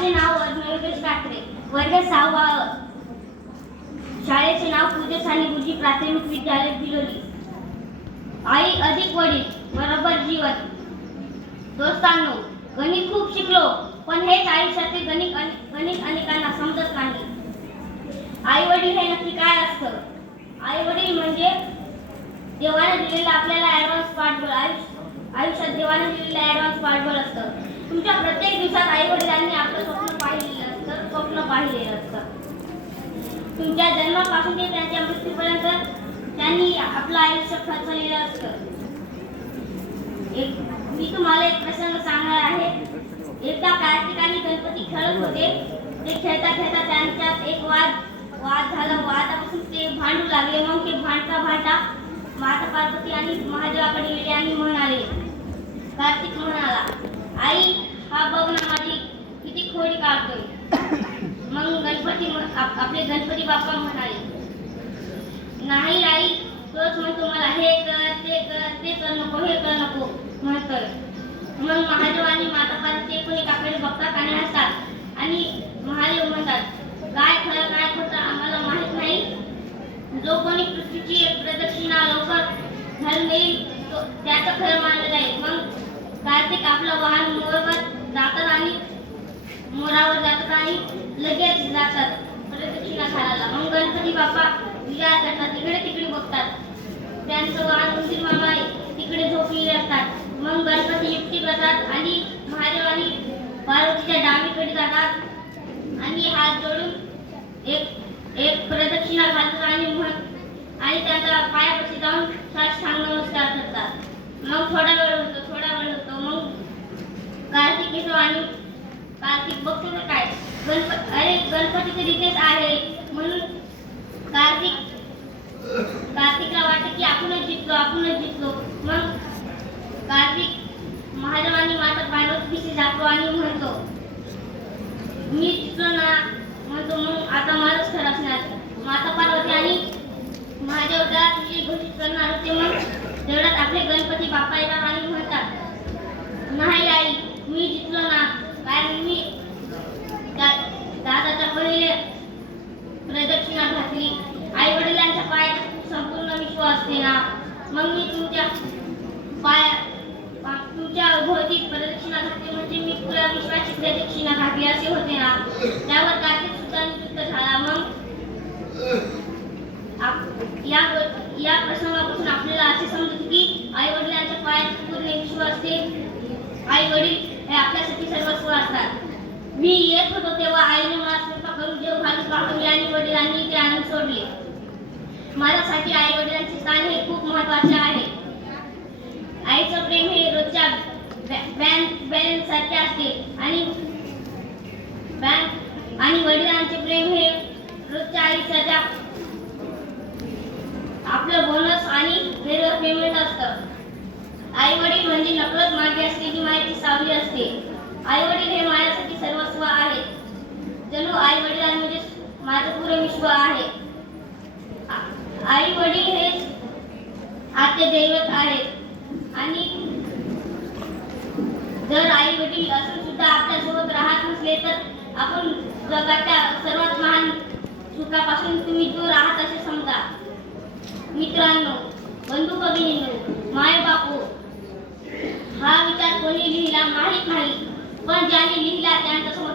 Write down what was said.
माझे नाव योगेश ठाकरे. वर्ग सहावा शाळेचे नाव पूजा साने गुरुजी प्राथमिक विद्यालय बिलोली. आई अधिक वडील बरोबर जीवन. दोस्तांनो गणित खूप शिकलो पण हेच आयुष्यातील गणित गणित अनेकांना समजत नाही. आई वडील हे नक्की काय असतं? आई वडील म्हणजे देवाने दिलेला आपल्याला ॲडव्हान्स पाठबळ आयुष्य आयुष्यात देवाने दिलेलं ऍडव्हान्स पाठबळ असतं तुमच्या प्रत्येक दिवसात आई वडिलांनी आपलं स्वप्न पाहिलेलं असतं? स्वप्न पाहिलेलं असतं. तुमच्या जन्मापासून ते त्यांच्या मृत्यूपर्यंत त्यांनी आपलं आयुष्य खर्चलेलं असतं. एक मी तुम्हाला एक प्रसंग सांगणार आहे. एकदा कार्तिक आणि गणपती खेळत होते. ते खेळता खेळता त्यांच्यात एक वाद वाद झाला. वादापासून ते भांडू लागले. मग ते भांडता भांडता माता पार्वती आणि महादेवाकडे गेले आणि म्हणाले कार्तिक म्हणाला आई हा बघ ना माझी किती खोडी काढतोय मग गणपती आपले गणपती बाप्पा म्हणाले. नाही आई तोच म्हणतो मला हे कर ते कर ते कर नको हे कर नको म्हणतर मग महादेव आणि माता पार्वती कोणी काकडे बघतात आणि हसतात. आणि महादेव म्हणतात काय खरं काय खोटं आम्हाला माहीत नाही. जो कोणी पृथ्वीची प्रदक्षिणा लवकर घालून देईल तो- त्याचं खरं मानलं जाईल. मग कार्तिक आपलं वाहन मोरवर जातात आणि मोरावर जातात आणि लगेच जातात. प्रदक्षिणा खायला. मग गणपती बाप्पा विचार करतात इकडे तिकडे बघतात. त्यांचं वाहन उंदीर मामा तिकडे झोपलेले असतात. मग गणपती युक्ती करतात आणि महादेव आणि पार्वतीच्या डावीकडे जातात. आणि हात जोडून एक एक प्रदक्षिणा घालतात आणि म्हण आणि त्याचा पायापाशी जाऊन साष्टांग नमस्कार करतात. मग थोडा वेळ होतो थोडा वेळ होतो मग कार्तिक येतो आणि कार्तिक बघतो तर काय गणपती अरे गणपती आहे. म्हणून कार्तिक कार्तिकला वाटते की आपणच जिंकलो आपणच जिंकलो. मग कार्तिक महादेव आणि माता पार्वतीशी जातो आणि म्हणतो मी जिंकलो ना म्हणतो मग आता माझंच खरं असणार. माता पार्वती आणि महादेव त्या तुझी घोषित करणार होते मग तेवढ्यात आपले गणपती बाप्पा येतात आणि म्हणतात नाही आई मी जिंकलो ना कारण मी दा- दादाच्या पहिले प्रदक्षिणा घातली आई वडिलांच्या पायात संपूर्ण विश्वास मग मी तुमच्या पाया तुमच्या भोवती प्रदक्षिणा घातली म्हणजे मी पुरा विश्वाची प्रदक्षिणा घातली असे होते ना. त्यावर कार्तिक सुद्धा निवृत्त झाला. मग या या प्रसंगापासून आपल्याला असे समजते की आई वडिलांच्या पायात पूर्ण विश्व असते. आई वडील हे आपल्यासाठी सर्वस्व असतात. मी येत होतो तेव्हा आईने मला स्वयंपाक करून जेव्हा भाजी पाठवली आणि वडिलांनी ते आणून सोडले. माझ्यासाठी आई वडिलांचे स्थान हे खूप महत्त्वाचे आहे. आईचं प्रेम हे रोजच्या बॅलन्स सारखे असते आणि बँक आणि वडिलांचे प्रेम हे रोजच्या आयुष्याच्या आपलं बोनस आणि वेगळं पेमेंट असतं. आई वडील म्हणजे नकळत मागे असलेली माहिती सावली असते. आई वडील हे माझ्यासाठी सर्वस्व आहे. जणू आई वडिलांमध्ये माझं पुरं विश्व आहे. आई वडील हे आते दैवत आहेत. आणि जर आई वडील असून सुद्धा आपल्यासोबत राहत नसले तर आपण जगाच्या सर्वात महान सुखापासून तुम्ही दूर राहत असे समजा. मित्रांनो बंधू भगिनींनो माय बापू हा विचार कोणी लिहिला माहीत नाही. पण ज्याने लिहिला त्यांच्यासमोर